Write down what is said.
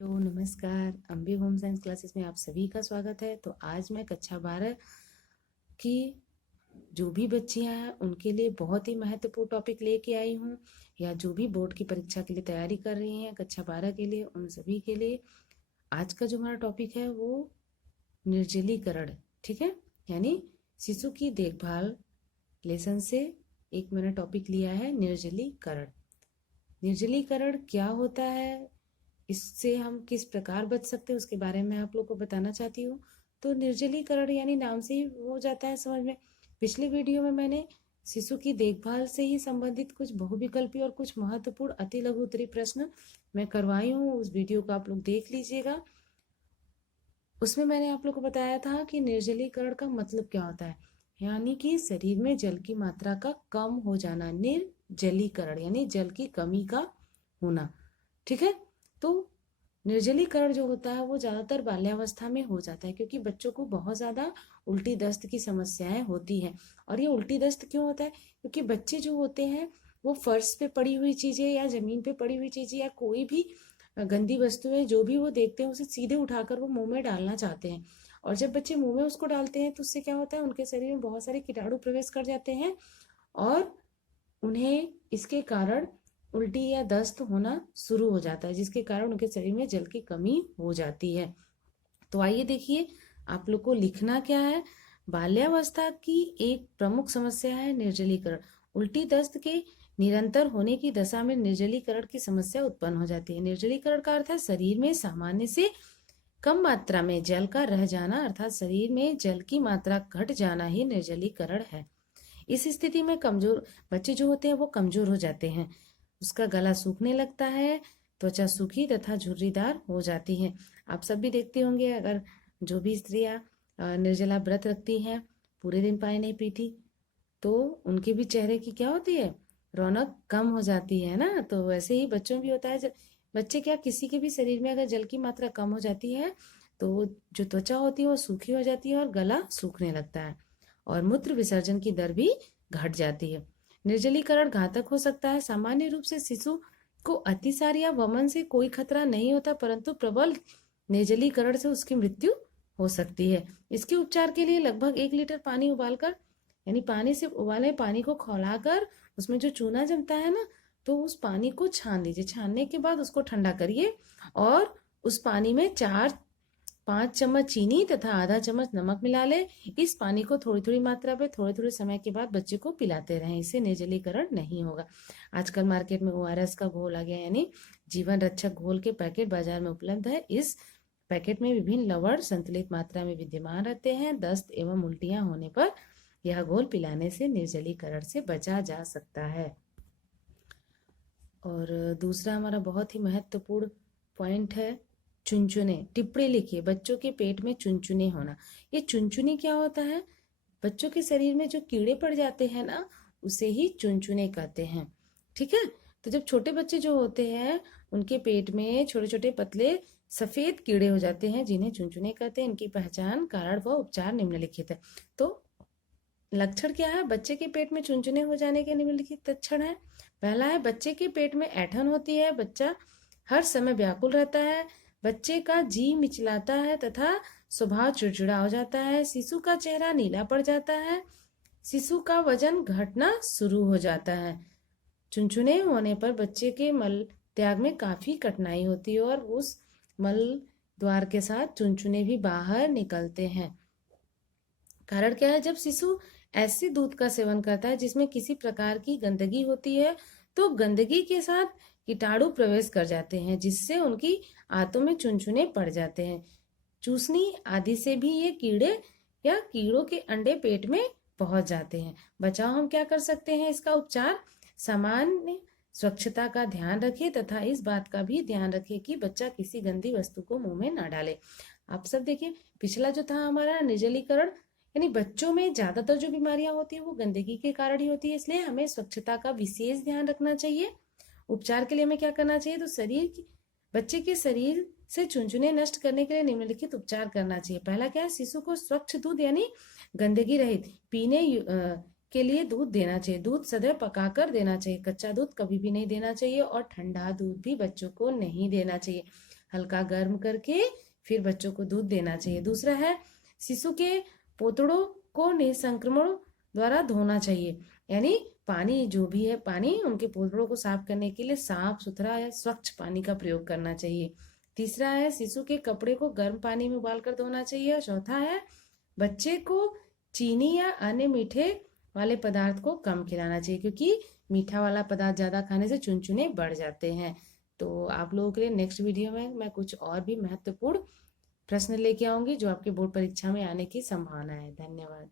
Hello नमस्कार। Ambe home science classes में आप सभी का स्वागत है। तो आज मैं कक्षा 12 की जो भी बच्चियां हैं उनके लिए बहुत ही महत्वपूर्ण टॉपिक लेके आई हूँ, या जो भी बोर्ड की परीक्षा के लिए तैयारी कर रही हैं कक्षा 12 के लिए, उन सभी के लिए आज का जो हमारा टॉपिक है वो निर्जलीकरण, ठीक है, यानी शिशु की देखभाल लेसन से एक मैंने टॉपिक लिया है निर्जलीकरण। निर्जलीकरण क्या होता है, इससे हम किस प्रकार बच सकते हैं, उसके बारे में आप लोग को बताना चाहती हूँ। तो निर्जलीकरण यानी नाम से ही हो जाता है समझ में। पिछले वीडियो में मैंने शिशु की देखभाल से ही संबंधित कुछ बहुविकल्पी और कुछ महत्वपूर्ण अति लघु उत्तरीय प्रश्न मैं करवाई हूँ, उस वीडियो को आप लोग देख लीजिएगा। उसमें मैंने आप लोग को बताया था कि निर्जलीकरण का मतलब क्या होता है, यानी कि शरीर में जल की मात्रा का कम हो जाना, निर्जलीकरण यानी जल की कमी का होना, ठीक है। तो निर्जलीकरण जो होता है वो ज्यादातर बाल्यावस्था में हो जाता है, क्योंकि बच्चों को बहुत ज्यादा उल्टी दस्त की समस्याएं होती हैं। और ये उल्टी दस्त क्यों होता है, क्योंकि बच्चे जो होते हैं वो फर्श पे पड़ी हुई चीजें या जमीन पे पड़ी हुई चीजें या कोई भी गंदी वस्तुएं जो भी वो देखते हैं उसे सीधे उठाकर वो मुंह में डालना चाहते हैं। और जब बच्चे मुंह में उसको डालते हैं तो उससे क्या होता है, उनके शरीर में बहुत सारे कीटाणु प्रवेश कर जाते हैं और उन्हें इसके कारण उल्टी या दस्त होना शुरू हो जाता है, जिसके कारण उनके शरीर में जल की कमी हो जाती है। तो आइए देखिए आप लोग को लिखना क्या है। बाल्यावस्था की एक प्रमुख समस्या है निर्जलीकरण। उल्टी दस्त के निरंतर होने की दशा में निर्जलीकरण की समस्या उत्पन्न हो जाती है। निर्जलीकरण का अर्थ है शरीर में सामान्य से कम मात्रा में जल का रह जाना, अर्थात शरीर में जल की मात्रा घट जाना ही निर्जलीकरण है। इस स्थिति में कमजोर बच्चे जो होते हैं वो कमजोर हो जाते हैं, उसका गला सूखने लगता है, त्वचा सूखी तथा झुर्रीदार हो जाती है। आप सब भी देखते होंगे, अगर जो भी स्त्रियां निर्जला व्रत रखती हैं, पूरे दिन पानी नहीं पीती, तो उनके भी चेहरे की क्या होती है, रौनक कम हो जाती है ना। तो वैसे ही बच्चों में भी होता है, बच्चे क्या, किसी के भी शरीर में अगर जल की मात्रा कम हो जाती है तो जो त्वचा होती है वो सूखी हो जाती है और गला सूखने लगता है और मूत्र विसर्जन की दर भी घट जाती है। निर्जलीकरण घातक हो सकता है। सामान्य रूप से शिशु को अतिसार या वमन से कोई खतरा नहीं होता, परंतु प्रबल निर्जलीकरण से उसकी मृत्यु हो सकती है। इसके उपचार के लिए लगभग 1 लीटर पानी उबालकर, यानी पानी से उबाले पानी को खौलाकर उसमें जो चूना जमता है ना, तो उस पानी को छान लीजिए। छानने के बाद उसको ठंडा करिए और उस पानी में 4-5 चम्मच चीनी तथा आधा चम्मच नमक मिला ले। इस पानी को थोड़ी थोड़ी मात्रा में थोड़े थोड़े समय के बाद बच्चे को पिलाते रहें, इससे निर्जलीकरण नहीं होगा। आजकल मार्केट में ORS का घोल आ गया, यानी जीवन रक्षक घोल के पैकेट बाजार में उपलब्ध है। इस पैकेट में विभिन्न लवण संतुलित मात्रा में विद्यमान रहते हैं। दस्त एवं उल्टियां होने पर यह घोल पिलाने से निर्जलीकरण से बचा जा सकता है। और दूसरा हमारा बहुत ही महत्वपूर्ण पॉइंट है चुनचुने। टिप्पणी लिखिए, बच्चों के पेट में चुनचुने होना। ये चुनचुने क्या होता है, बच्चों के शरीर में जो कीड़े पड़ जाते हैं ना, उसे ही चुनचुने कहते हैं, ठीक है। तो जब छोटे बच्चे जो होते हैं उनके पेट में छोटे छोटे पतले सफेद कीड़े हो जाते हैं, जिन्हें चुनचुने कहते हैं। इनकी पहचान, कारण व उपचार निम्नलिखित है। तो लक्षण क्या है, बच्चे के पेट में चुनचुने हो जाने के निम्नलिखित लक्षण है। पहला है, बच्चे के पेट में ऐंठन होती है, बच्चा हर समय व्याकुल रहता है, बच्चे का जी मिचलाता है तथा स्वभाव चिड़चिड़ा हो जाता है, शिशु का चेहरा नीला पड़ जाता है, शिशु का वजन घटना शुरू हो जाता है। चुनचुने होने पर बच्चे के मल त्याग में काफी कठिनाई होती है और उस मल द्वार के साथ चुनचुने भी बाहर निकलते हैं। कारण क्या है, जब शिशु ऐसे दूध का सेवन करता है जिसमें किसी प्रकार की गंदगी होती है, तो गंदगी के साथ कीटाणु प्रवेश कर जाते हैं, जिससे उनकी आंतों में चुनचुने पड़ जाते हैं। चूसनी आदि से भी ये कीड़े या कीड़ों के अंडे पेट में पहुंच जाते हैं। बचाव हम क्या कर सकते हैं, इसका उपचार, सामान्य स्वच्छता का ध्यान रखें तथा इस बात का भी ध्यान रखें कि बच्चा किसी गंदी वस्तु को मुंह में ना डाले। आप सब देखिए, पिछला जो था हमारा निर्जलीकरण, यानी बच्चों में ज्यादातर जो बीमारियां होती है वो गंदगी के कारण ही होती है, इसलिए हमें स्वच्छता का विशेष ध्यान रखना चाहिए। उपचार के लिए हमें क्या करना चाहिए, तो बच्चे के शरीर से चुनचुने नष्ट करने के लिए निम्नलिखित उपचार करना चाहिए। पहला क्या है, शिशु को स्वच्छ दूध यानी गंदगी रहित पीने के लिए दूध देना चाहिए। दूध सदैव पकाकर देना चाहिए, कच्चा दूध कभी भी नहीं देना चाहिए और ठंडा दूध भी बच्चों को नहीं देना चाहिए। हल्का गर्म करके फिर बच्चों को दूध देना चाहिए। दूसरा है शिशु के पोतड़ों को निसंक्रमण द्वारा धोना चाहिए, यानी पानी जो भी है पानी उनके पोतड़ों को साफ करने के लिए साफ सुथरा या स्वच्छ पानी का प्रयोग करना चाहिए। तीसरा है शिशु के कपड़े को गर्म पानी में उबालकर धोना चाहिए। और चौथा है बच्चे को चीनी या अन्य मीठे वाले पदार्थ को कम खिलाना चाहिए, क्योंकि मीठा वाला पदार्थ ज़्यादा खाने से चुनचुने बढ़ जाते हैं। तो आप लोगों के लिए नेक्स्ट वीडियो में मैं कुछ और भी महत्वपूर्ण प्रश्न लेके आऊंगी जो आपके बोर्ड परीक्षा में आने की संभावना है। धन्यवाद।